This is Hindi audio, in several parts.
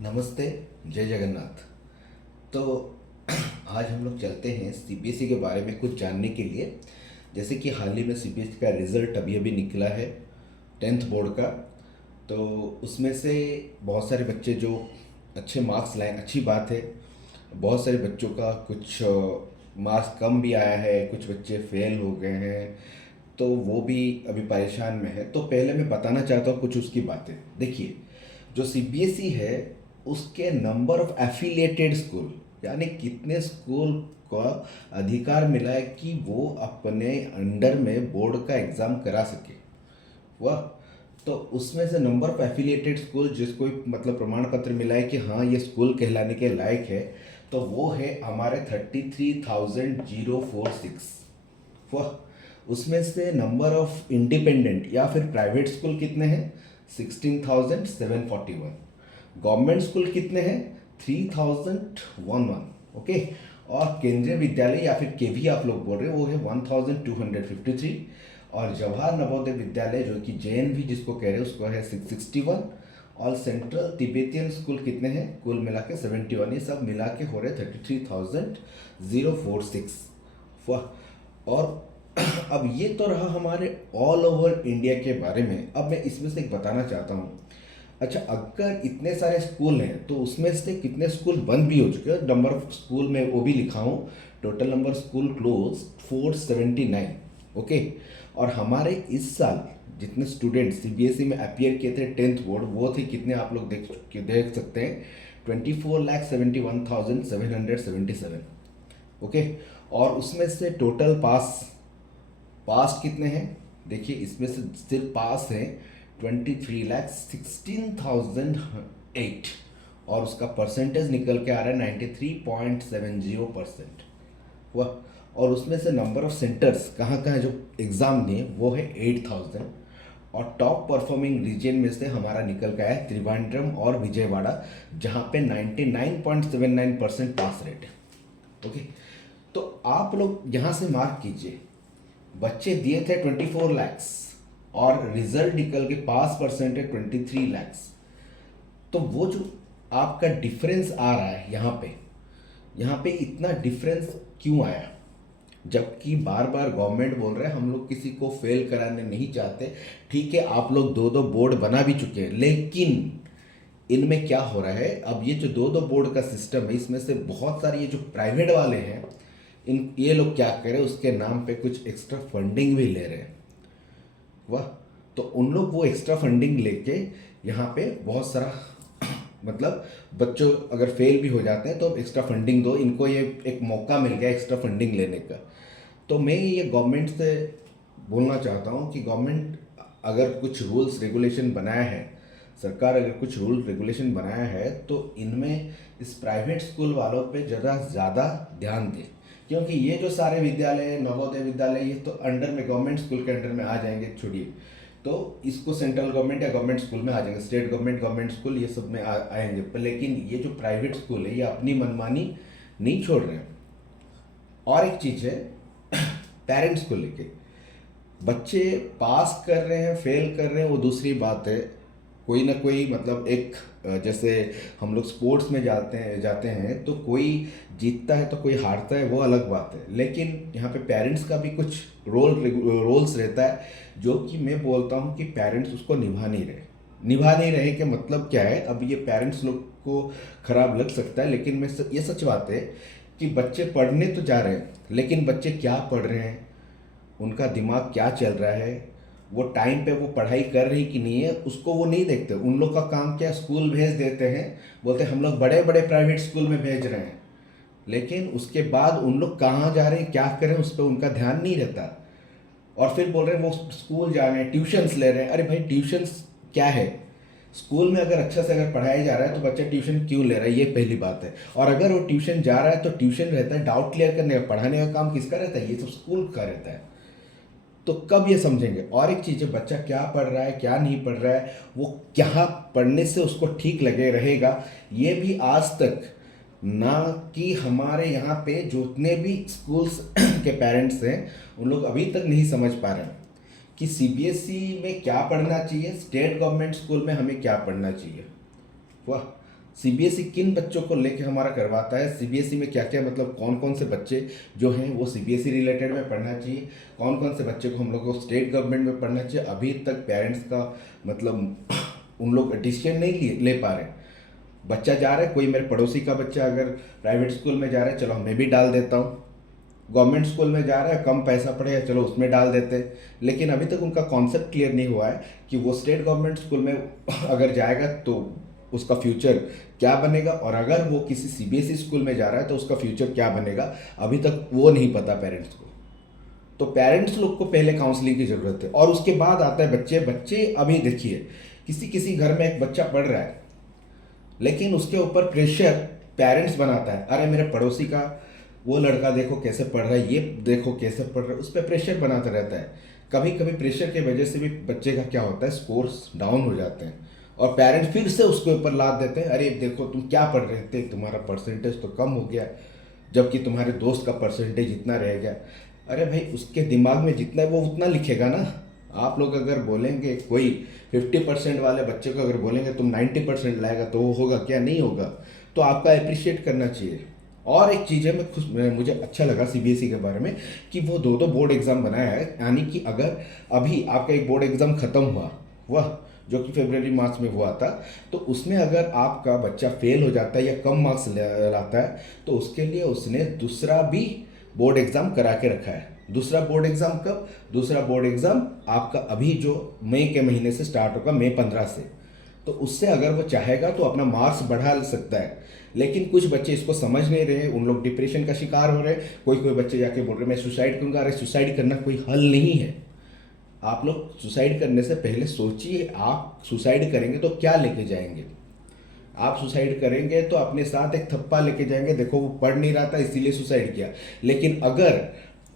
नमस्ते। जय जगन्नाथ। तो आज हम लोग चलते हैं सीबीएसई के बारे में कुछ जानने के लिए। जैसे कि हाल ही में सीबीएसई का रिज़ल्ट अभी अभी निकला है, 10th बोर्ड का। तो उसमें से बहुत सारे बच्चे जो अच्छे मार्क्स लाए, अच्छी बात है। बहुत सारे बच्चों का कुछ मार्क्स कम भी आया है, कुछ बच्चे फेल हो गए हैं, तो वो भी अभी परेशान में है। तो पहले मैं बताना चाहता हूँ कुछ उसकी बातें। देखिए, जो सीबीएसई है उसके नंबर ऑफ एफिलिएटेड स्कूल, यानी कितने स्कूल का अधिकार मिला है कि वो अपने अंडर में बोर्ड का एग्ज़ाम करा सके वह। तो उसमें से नंबर ऑफ एफिलिएटेड स्कूल जिसको मतलब प्रमाण पत्र मिला है कि हाँ ये स्कूल कहलाने के लायक है, तो वो है हमारे 33,046। वह उसमें से नंबर ऑफ इंडिपेंडेंट या फिर प्राइवेट स्कूल कितने हैं? 16,741। गवर्नमेंट स्कूल कितने हैं? 3,011। ओके। और केंद्रीय विद्यालय या फिर केवी आप लोग बोल रहे हो वो है 1,253। और जवाहर नवोदय विद्यालय जो कि जेएनवी जिसको कह रहे हैं उसको है 661। और सेंट्रल तिब्बतियन स्कूल कितने हैं? कुल मिला के 71। ये सब मिला के हो रहे 33,046। वाह। और अब ये तो रहा हमारे ऑल ओवर इंडिया के बारे में। अब मैं इसमें से एक बताना चाहता हूँ। अच्छा, अगर इतने सारे स्कूल हैं तो उसमें से कितने स्कूल बंद भी हो चुके हैं? नंबर ऑफ स्कूल में वो भी लिखा हूँ। Total number school close 479। Okay. और हमारे इस साल जितने स्टूडेंट सीबीएसई में अपीयर किए थे 10th बोर्ड, वो थे कितने आप लोग देख सकते हैं, 24,71,777। ओके। और उसमें से टोटल पास पास कितने हैं? देखिए, इसमें से सिर्फ पास हैं 23,16,008। और उसका परसेंटेज निकल के आ रहा है 93.70%। वह। और उसमें से नंबर ऑफ सेंटर्स कहाँ कहाँ जो एग्ज़ाम दिए वो है 8,000। और टॉप परफॉर्मिंग रीजन में से हमारा निकल के आया है त्रिवेंद्रम और विजयवाड़ा, जहाँ पे 99.79% पास रेट है। ओके। तो आप लोग यहाँ से मार्क कीजिए, बच्चे दिए थे 24 lakhs और रिजल्ट निकल के पास परसेंट है 23 lakhs। तो वो जो आपका डिफरेंस आ रहा है यहाँ पे इतना डिफरेंस क्यों आया? जबकि बार बार गवर्नमेंट बोल रहे हैं हम लोग किसी को फेल कराने नहीं चाहते। ठीक है, आप लोग दो दो बोर्ड बना भी चुके हैं, लेकिन इनमें क्या हो रहा है, अब ये जो दो दो बोर्ड का सिस्टम है इसमें से बहुत सारे ये जो प्राइवेट वाले हैं, इन ये लोग क्या कर रहे हैं, उसके नाम पे कुछ एक्स्ट्रा फंडिंग भी ले रहे हैं। वाह। तो उन लोग वो एक्स्ट्रा फंडिंग लेके यहाँ पे बहुत सारा मतलब बच्चों अगर फेल भी हो जाते हैं तो एक्स्ट्रा फंडिंग दो इनको, ये एक मौका मिल गया एक्स्ट्रा फंडिंग लेने का। तो मैं ये गवर्नमेंट से बोलना चाहता हूँ कि गवर्नमेंट अगर कुछ रूल्स रेगुलेशन बनाया है, सरकार अगर कुछ रूल रेगुलेशन बनाया है, तो इनमें इस प्राइवेट स्कूल वालों पे ज़रा ज़्यादा ध्यान दें। क्योंकि ये जो सारे विद्यालय, नवोदय विद्यालय, ये तो अंडर में गवर्नमेंट स्कूल के अंडर में आ जाएंगे, छोड़िए। तो इसको सेंट्रल गवर्नमेंट या गवर्नमेंट स्कूल में आ जाएंगे, स्टेट गवर्नमेंट गवर्नमेंट स्कूल ये सब में आएंगे। पर लेकिन ये जो प्राइवेट स्कूल है ये अपनी मनमानी नहीं छोड़ रहे हैं। और एक चीज़ है पेरेंट्स को लेके, बच्चे पास कर रहे हैं फेल कर रहे हैं वो दूसरी बात है। कोई ना कोई मतलब एक जैसे हम लोग स्पोर्ट्स में जाते हैं तो कोई जीतता है तो कोई हारता है, वो अलग बात है। लेकिन यहाँ पे पेरेंट्स का भी कुछ रोल्स रहता है, जो कि मैं बोलता हूँ कि पेरेंट्स उसको निभा नहीं रहे कि मतलब क्या है। अब ये पेरेंट्स लोग को खराब लग सकता है, लेकिन ये सच बात है कि बच्चे पढ़ने तो जा रहे हैं, लेकिन बच्चे क्या पढ़ रहे हैं, उनका दिमाग क्या चल रहा है, वो टाइम पे वो पढ़ाई कर रही कि नहीं है, उसको वो नहीं देखते। उन लोग का काम क्या, स्कूल भेज देते हैं, बोलते हैं हम लोग बड़े बड़े प्राइवेट स्कूल में भेज रहे हैं, लेकिन उसके बाद उन लोग कहाँ जा रहे हैं क्या कर रहे हैं उस पर उनका ध्यान नहीं रहता। और फिर बोल रहे हैं वो स्कूल जा रहे हैं, ट्यूशन्स ले रहे हैं। अरे भाई, ट्यूशन्स क्या है? स्कूल में अगर अच्छा से अगर पढ़ाया जा रहा है तो बच्चा ट्यूशन क्यों ले रहा है, ये पहली बात है। और अगर वो ट्यूशन जा रहा है तो ट्यूशन रहता है डाउट क्लियर करने का, पढ़ाने का काम किसका रहता है? ये सब स्कूल का रहता है। तो कब ये समझेंगे? और एक चीज़ है, बच्चा क्या पढ़ रहा है क्या नहीं पढ़ रहा है, वो क्या पढ़ने से उसको ठीक लगे रहेगा, ये भी आज तक ना कि हमारे यहाँ पे जितने भी स्कूल्स के पेरेंट्स हैं उन लोग अभी तक नहीं समझ पा रहे हैं कि सीबीएसई में क्या पढ़ना चाहिए, स्टेट गवर्नमेंट स्कूल में हमें क्या पढ़ना चाहिए। वाह। सीबीएसई किन बच्चों को लेके हमारा करवाता है, सीबीएसई में क्या क्या मतलब कौन कौन से बच्चे जो हैं वो सीबीएसई रिलेटेड में पढ़ना चाहिए, कौन कौन से बच्चे को हम लोग को स्टेट गवर्नमेंट में पढ़ना चाहिए, अभी तक पेरेंट्स का मतलब उन लोग डिसीजन नहीं ले पा रहे। बच्चा जा रहा है, कोई मेरे पड़ोसी का बच्चा अगर प्राइवेट स्कूल में जा रहा है, चलो मैं भी डाल देता हूँ। गवर्नमेंट स्कूल में जा रहा है, कम पैसा पड़ेगा, चलो उसमें डाल देते हैं। लेकिन अभी तक उनका कॉन्सेप्ट क्लियर नहीं हुआ है कि वो स्टेट गवर्नमेंट स्कूल में अगर जाएगा तो उसका फ्यूचर क्या बनेगा, और अगर वो किसी सीबीएसई स्कूल में जा रहा है तो उसका फ्यूचर क्या बनेगा, अभी तक वो नहीं पता पेरेंट्स को। तो पेरेंट्स लोग को पहले काउंसलिंग की ज़रूरत है, और उसके बाद आता है बच्चे। बच्चे अभी देखिए, किसी किसी घर में एक बच्चा पढ़ रहा है, लेकिन उसके ऊपर प्रेशर पेरेंट्स बनाता है, अरे मेरे पड़ोसी का वो लड़का देखो कैसे पढ़ रहा है, ये देखो कैसे पढ़ रहा है, उस पर प्रेशर बनाता रहता है। कभी कभी प्रेशर की वजह से भी बच्चे का क्या होता है, स्कोर्स डाउन हो जाते हैं, और पेरेंट्स फिर से उसके ऊपर लाद देते हैं, अरे देखो तुम क्या पढ़ रहे थे, तुम्हारा परसेंटेज तो कम हो गया, जबकि तुम्हारे दोस्त का परसेंटेज इतना रह गया। अरे भाई, उसके दिमाग में जितना है वो उतना लिखेगा ना। आप लोग अगर बोलेंगे, कोई 50% वाले बच्चे को अगर बोलेंगे तुम 90% लाएगा, तो वो होगा क्या, नहीं होगा। तो आपका अप्रिशिएट करना चाहिए। और एक चीज़ है, मुझे अच्छा लगा सीबीएसई के बारे में कि वो दो दो बोर्ड एग्ज़ाम बनाया है, यानी कि अगर अभी आपका एक बोर्ड एग्ज़ाम ख़त्म हुआ वह जो कि फरवरी मार्च में हुआ था, तो उसमें अगर आपका बच्चा फेल हो जाता है या कम मार्क्स लाता है, तो उसके लिए उसने दूसरा भी बोर्ड एग्ज़ाम करा के रखा है। दूसरा बोर्ड एग्ज़ाम कब? दूसरा बोर्ड एग्ज़ाम आपका अभी जो मई के महीने से स्टार्ट होगा, मई 15 से। तो उससे अगर वो चाहेगा तो अपना मार्क्स बढ़ा सकता है। लेकिन कुछ बच्चे इसको समझ नहीं रहे, उन लोग डिप्रेशन का शिकार हो रहे हैं। कोई कोई बच्चे जाके बोल रहे मैं सुसाइड करूँगा। अरे सुसाइड करना कोई हल नहीं है। आप लोग सुसाइड करने से पहले सोचिए, आप सुसाइड करेंगे तो क्या लेके जाएंगे। आप सुसाइड करेंगे तो अपने साथ एक थप्पा लेके जाएंगे, देखो वो पढ़ नहीं रहा था इसीलिए सुसाइड किया। लेकिन अगर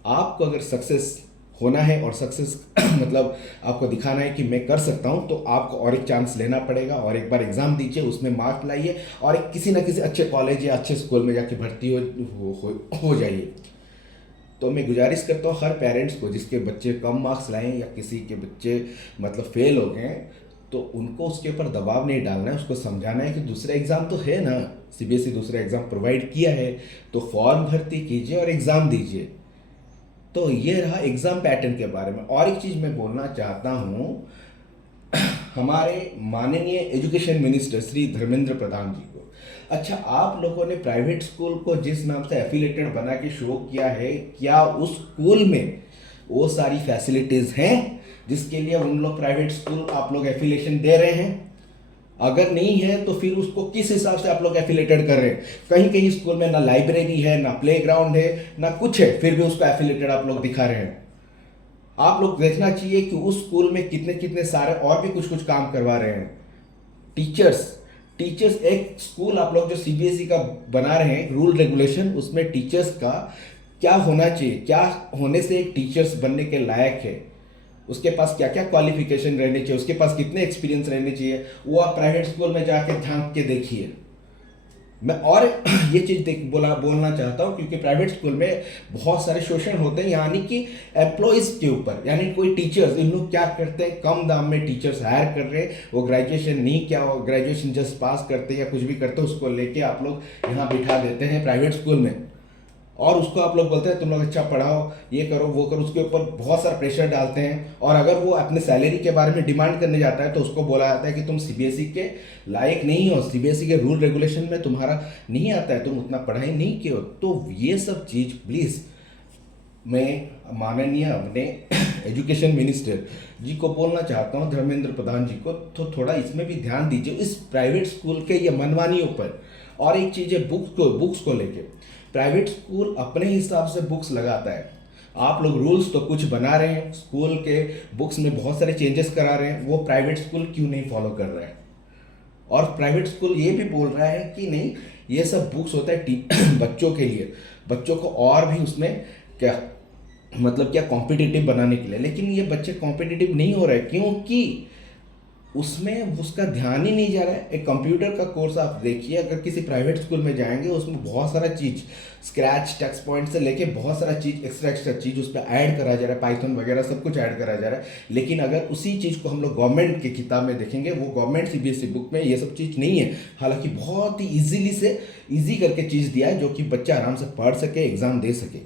आपको अगर सक्सेस होना है और सक्सेस मतलब आपको दिखाना है कि मैं कर सकता हूं, तो आपको और एक चांस लेना पड़ेगा, और एक बार एग्जाम दीजिए, उसमें मार्क्स लाइए, और एक किसी ना किसी अच्छे कॉलेज या अच्छे स्कूल में जाके भर्ती हो जाइए। तो मैं गुजारिश करता हूँ हर पेरेंट्स को, जिसके बच्चे कम मार्क्स लाएं या किसी के बच्चे मतलब फेल हो गए, तो उनको उसके ऊपर दबाव नहीं डालना है, उसको समझाना है कि दूसरा एग्ज़ाम तो है ना, सीबीएसई दूसरा एग्ज़ाम प्रोवाइड किया है, तो फॉर्म भर्ती कीजिए और एग्ज़ाम दीजिए। तो ये रहा एग्ज़ाम पैटर्न के बारे में। और एक चीज़ मैं बोलना चाहता हूँ, हमारे माननीय एजुकेशन मिनिस्टर श्री धर्मेंद्र प्रधान जी को, अच्छा आप लोगों ने प्राइवेट स्कूल को जिस नाम से एफिलेटेड बना के शो किया है, क्या उस स्कूल में वो सारी फैसिलिटीज़ हैं जिसके लिए उन लोग प्राइवेट स्कूल आप लोग एफिलेशन दे रहे हैं? अगर नहीं है तो फिर उसको किस हिसाब से आप लोग एफिलेटेड कर रहे हैं? कहीं कहीं स्कूल में ना लाइब्रेरी है, ना प्लेग्राउंड है, ना कुछ है, फिर भी उसको एफिलेटेड आप लोग दिखा रहे हैं। आप लोग देखना चाहिए कि उस स्कूल में कितने कितने सारे और भी कुछ कुछ काम करवा रहे हैं। टीचर्स टीचर्स एक स्कूल आप लोग जो सीबीएसई का बना रहे हैं रूल रेगुलेशन, उसमें टीचर्स का क्या होना चाहिए, क्या होने से एक टीचर्स बनने के लायक है, उसके पास क्या क्या क्वालिफिकेशन रहने चाहिए, उसके पास कितने एक्सपीरियंस रहने चाहिए, वो आप प्राइवेट स्कूल में जाके झांक के देखिए। मैं और ये चीज़ बोलना चाहता हूँ, क्योंकि प्राइवेट स्कूल में बहुत सारे शोषण होते हैं, यानी कि एम्प्लॉयज़ के ऊपर, यानी कोई टीचर्स, इन लोग क्या करते हैं, कम दाम में टीचर्स हायर कर रहे हैं, वो ग्रेजुएशन नहीं किया, वो ग्रेजुएशन जस्ट पास करते हैं या कुछ भी करते हैं, उसको लेके आप लोग यहाँ बिठा देते हैं प्राइवेट स्कूल में, और उसको आप लोग बोलते हैं तुम लोग अच्छा पढ़ाओ, ये करो वो करो, उसके ऊपर बहुत सारा प्रेशर डालते हैं। और अगर वो अपने सैलरी के बारे में डिमांड करने जाता है तो उसको बोला जाता है कि तुम सीबीएसई के लायक नहीं हो, सीबीएसई के रूल रेगुलेशन में तुम्हारा नहीं आता है, तुम उतना पढ़ाई नहीं किए हो। तो ये सब चीज़ प्लीज़ मैं माननीय अपने एजुकेशन मिनिस्टर जी को बोलना चाहता हूँ, धर्मेंद्र प्रधान जी को, तो थोड़ा इसमें भी ध्यान दीजिए इस प्राइवेट स्कूल के ये मनमानियों पर। और एक चीज़ है बुक्स को लेके, प्राइवेट स्कूल अपने हिसाब से बुक्स लगाता है, आप लोग रूल्स तो कुछ बना रहे हैं, स्कूल के बुक्स में बहुत सारे चेंजेस करा रहे हैं, वो प्राइवेट स्कूल क्यों नहीं फॉलो कर रहा है? और प्राइवेट स्कूल ये भी बोल रहा है कि नहीं ये सब बुक्स होता है बच्चों के लिए, बच्चों को और भी उसमें क्या मतलब क्या कॉम्पिटिटिव बनाने के लिए, लेकिन ये बच्चे कॉम्पिटिटिव नहीं हो रहे, क्योंकि उसमें उसका ध्यान ही नहीं जा रहा है। एक कंप्यूटर का कोर्स आप देखिए, अगर किसी प्राइवेट स्कूल में जाएंगे उसमें बहुत सारा चीज़ स्क्रैच टेक्स्ट पॉइंट से लेके बहुत सारा चीज़ एक्स्ट्रा एक्स्ट्रा चीज़ उस पर ऐड करा जा रहा है, पाइथन वगैरह सब कुछ ऐड करा जा रहा है। लेकिन अगर उसी चीज़ को हम लोग गवर्नमेंट की किताब में देखेंगे, वो गवर्नमेंट सीबीएसई बुक में ये सब चीज़ नहीं है। हालांकि बहुत ही ईजीली से ईजी करके चीज़ दिया है जो कि बच्चा आराम से पढ़ सके, एग्ज़ाम दे सके।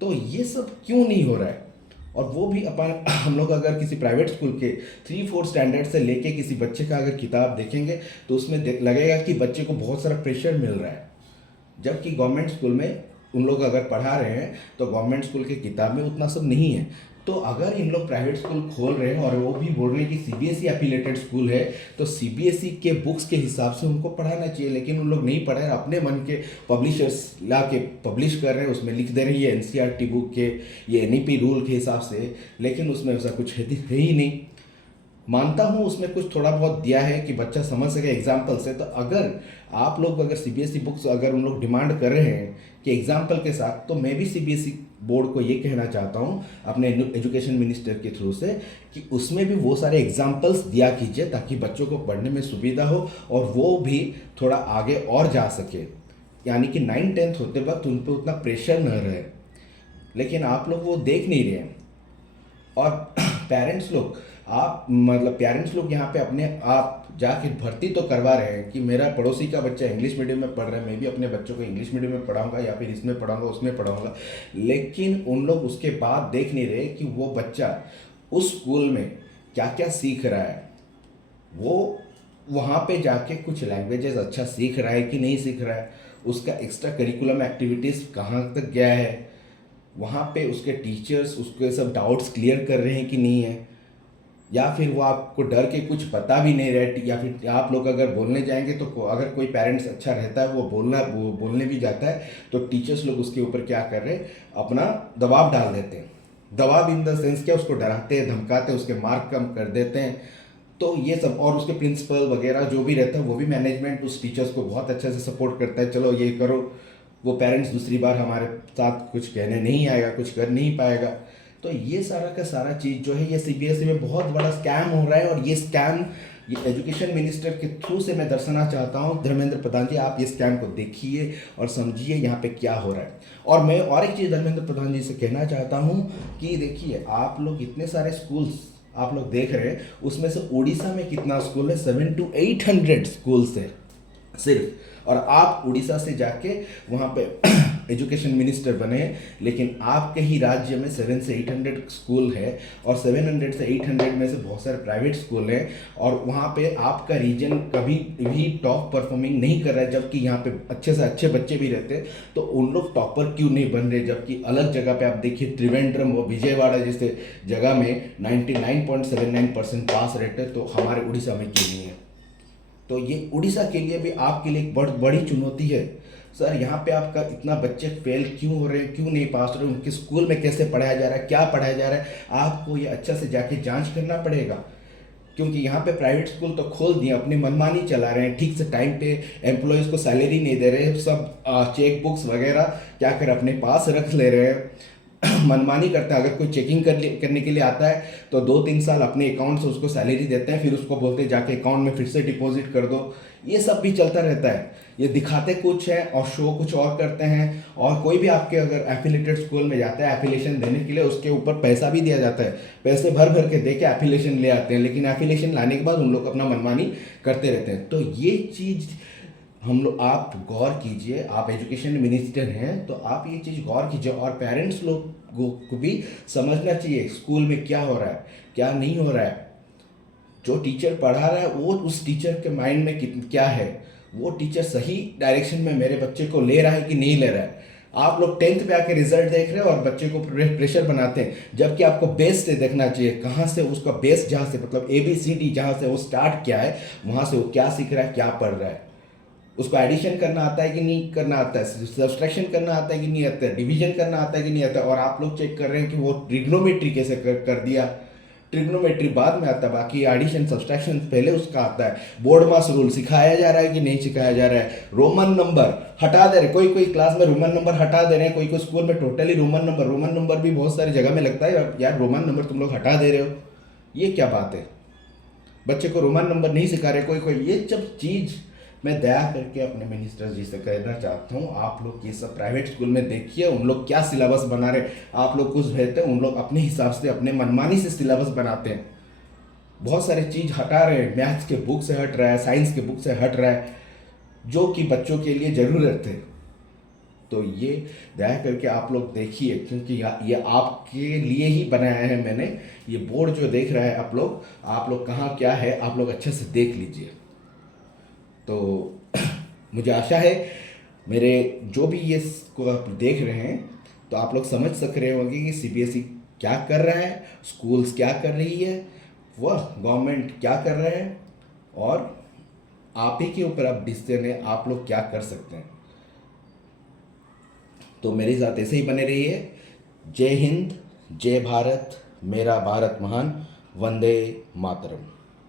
तो ये सब क्यों नहीं हो रहा है? और वो भी अपन हम लोग अगर किसी प्राइवेट स्कूल के 3-4 स्टैंडर्ड से लेके किसी बच्चे का अगर किताब देखेंगे तो उसमें लगेगा कि बच्चे को बहुत सारा प्रेशर मिल रहा है। जबकि गवर्नमेंट स्कूल में उन लोग अगर पढ़ा रहे हैं तो गवर्नमेंट स्कूल की किताब में उतना सब नहीं है। तो अगर इन लोग प्राइवेट स्कूल खोल रहे हैं और वो भी बोल रहे हैं कि सीबीएसई एफिलेटेड स्कूल है, तो सीबीएसई के बुक्स के हिसाब से उनको पढ़ाना चाहिए। लेकिन उन लोग नहीं पढ़ रहे हैं, अपने मन के पब्लिशर्स ला के पब्लिश कर रहे हैं, उसमें लिख दे रहे हैं ये एनसीईआरटी बुक के, ये एनईपी रूल के हिसाब से। लेकिन उसमें ऐसा कुछ है ही नहीं। मानता हूँ उसमें कुछ थोड़ा बहुत दिया है कि बच्चा समझ सके एग्जाम्पल से। तो अगर आप लोग अगर सीबीएसई बुक्स अगर उन लोग डिमांड कर रहे हैं कि एग्जाम्पल के साथ, तो मैं भी सीबीएसई बोर्ड को ये कहना चाहता हूँ अपने एजुकेशन मिनिस्टर के थ्रू से कि उसमें भी वो सारे एग्जाम्पल्स दिया कीजिए ताकि बच्चों को पढ़ने में सुविधा हो और वो भी थोड़ा आगे और जा सके। यानी कि 9th-10th होते वक्त उन पर उतना प्रेशर न रहे। लेकिन आप लोग वो देख नहीं रहे हैं। और पेरेंट्स लोग पेरेंट्स लोग यहाँ पे अपने आप जाके भर्ती तो करवा रहे हैं कि मेरा पड़ोसी का बच्चा इंग्लिश मीडियम में पढ़ रहा है, मैं भी अपने बच्चों को इंग्लिश मीडियम में पढ़ाऊंगा या फिर इसमें पढ़ाऊंगा उसमें पढ़ाऊंगा। लेकिन उन लोग उसके बाद देख नहीं रहे कि वो बच्चा उस स्कूल में क्या क्या सीख रहा है, वो वहाँ पे जाके कुछ लैंग्वेजेस अच्छा सीख रहा है कि नहीं सीख रहा है, उसका एक्स्ट्रा करिकुलम एक्टिविटीज़ कहाँ तक गया है, वहाँ पे उसके टीचर्स उसके सब डाउट्स क्लियर कर रहे हैं कि नहीं है, या फिर वो आपको डर के कुछ पता भी नहीं रहे। या फिर आप लोग अगर बोलने जाएंगे तो अगर कोई पेरेंट्स अच्छा रहता है वो बोलने भी जाता है तो टीचर्स लोग उसके ऊपर क्या कर रहे हैं, अपना दबाव डाल देते हैं। दबाव इन द सेंस क्या, उसको डराते हैं, धमकाते हैं, उसके मार्क कम कर देते हैं। तो ये सब, और उसके प्रिंसिपल वगैरह जो भी रहता है वो भी मैनेजमेंट उस टीचर्स को बहुत अच्छे से सपोर्ट करता है, चलो ये करो। वो पेरेंट्स दूसरी बार हमारे साथ कुछ कहने नहीं आएगा, कुछ कर नहीं पाएगा। तो ये सारा का सारा चीज़ जो है ये सीबीएसई में बहुत बड़ा स्कैम हो रहा है। और ये स्कैम ये एजुकेशन मिनिस्टर के थ्रू से मैं दर्शाना चाहता हूँ, धर्मेंद्र प्रधान जी आप ये स्कैम को देखिए और समझिए यहाँ पे क्या हो रहा है। और मैं और एक चीज़ धर्मेंद्र प्रधान जी से कहना चाहता हूँ कि देखिए आप लोग इतने सारे स्कूल्स आप लोग देख रहे हैं, उसमें से उड़ीसा में कितना स्कूल है, 700 to 800 स्कूल्स है सिर्फ। और आप उड़ीसा से जाके वहाँ पे एजुकेशन मिनिस्टर बने, लेकिन आपके ही राज्य में 700 से 800 स्कूल है और 700 से 800 में से बहुत सारे प्राइवेट स्कूल हैं। और वहाँ पे आपका रीजन कभी भी टॉप परफॉर्मिंग नहीं कर रहा है, जबकि यहाँ पे अच्छे से अच्छे बच्चे भी रहते हैं। तो उन लोग टॉपर क्यों नहीं बन रहे, जबकि अलग जगह पे आप देखिए त्रिवेंद्रम और विजयवाड़ा जैसे जगह में 99.79% पास रेट है, तो हमारे उड़ीसा में क्यों नहीं है? तो ये उड़ीसा के लिए भी आपके लिए एक बड़ी चुनौती है। सर यहाँ पे आपका इतना बच्चे फेल क्यों हो रहे हैं, क्यों नहीं पास हो रहे हैं, उनके स्कूल में कैसे पढ़ाया जा रहा है, क्या पढ़ाया जा रहा है, आपको ये अच्छा से जाके जांच करना पड़ेगा। क्योंकि यहाँ पे प्राइवेट स्कूल तो खोल दिए, अपने मनमानी चला रहे हैं, ठीक से टाइम पे एम्प्लॉयज़ को सैलरी नहीं दे रहे, सब चेक बुक्स वगैरह क्या कर अपने पास रख ले रहे हैं, मनमानी करता है। अगर कोई चेकिंग करने के लिए आता है तो 2-3 साल अपने अकाउंट से उसको सैलरी देते हैं, फिर उसको बोलते हैं जाके अकाउंट में फिर से डिपॉजिट कर दो। ये सब भी चलता रहता है। ये दिखाते कुछ है और शो कुछ और करते हैं। और कोई भी आपके अगर एफिलेटेड स्कूल में जाता है एफिलेशन देने के लिए, उसके ऊपर पैसा भी दिया जाता है, पैसे भर भर के दे के एफिलेशन ले आते हैं, लेकिन एफिलेशन लाने के बाद उन लोग अपना मनमानी करते रहते हैं। तो ये चीज़ हम लोग आप गौर कीजिए, आप एजुकेशन मिनिस्टर हैं तो आप ये चीज़ गौर कीजिए। और पेरेंट्स लोगों को भी समझना चाहिए स्कूल में क्या हो रहा है, क्या नहीं हो रहा है। जो टीचर पढ़ा रहा है वो उस टीचर के माइंड में क्या है, वो टीचर सही डायरेक्शन में मेरे बच्चे को ले रहा है कि नहीं ले रहा है। आप लोग 10th पे आके रिजल्ट देख रहे हो और बच्चे को प्रेशर बनाते हैं, जबकि आपको बेस से देखना चाहिए, कहाँ से उसका बेस, जहाँ से मतलब ABCD जहाँ से वो स्टार्ट किया है, वहाँ से वो क्या सीख रहा है, क्या पढ़ रहा है, उसको एडिशन करना आता है कि नहीं करना आता है, सब्सट्रैक्शन करना आता है कि नहीं आता है, डिवीजन करना आता है कि नहीं आता है। और आप लोग चेक कर रहे हैं कि वो ट्रिग्नोमेट्री कैसे कर दिया, ट्रिग्नोमेट्री बाद में आता है, बाकी एडिशन सब्सट्रैक्शन पहले उसका आता है। बोर्ड मास रूल सिखाया जा रहा है कि नहीं सिखाया जा रहा है, रोमन नंबर हटा दे रहे, कोई क्लास में रोमन नंबर हटा दे रहे हैं, कोई स्कूल में टोटली रोमन नंबर भी बहुत सारी जगह में लगता है। यार रोमन नंबर तुम लोग हटा दे रहे हो, ये क्या बात है? बच्चे को रोमन नंबर नहीं सिखा रहे, कोई कोई ये जब चीज़ मैं दया करके अपने मिनिस्टर जी से कहना चाहता हूँ, आप लोग ये सब प्राइवेट स्कूल में देखिए उन लोग क्या सिलेबस बना रहे। आप लोग कुछ भेजते हैं, उन लोग अपने हिसाब से अपने मनमानी से सिलेबस बनाते हैं, बहुत सारी चीज़ हटा रहे हैं, मैथ्स के बुक से हट रहा है, साइंस के बुक से हट रहा है, जो कि बच्चों के लिए ज़रूरत है। तो ये दया करके आप लोग देखिए, क्योंकि ये आपके लिए ही बनाया है मैंने। ये बोर्ड जो देख रहा है आप लोग कहाँ क्या है आप लोग अच्छे से देख लीजिए। तो मुझे आशा है मेरे जो भी ये को आप देख रहे हैं तो आप लोग समझ सक रहे होंगे कि सीबीएसई क्या कर रहा है, स्कूल्स क्या कर रही है, वह गवर्नमेंट क्या कर रहा है, और आप ही के ऊपर अब डिसीजन है आप लोग क्या कर सकते हैं। तो मेरे साथ ऐसे ही बने रहिए। जय हिंद, जय भारत, मेरा भारत महान, वंदे मातरम।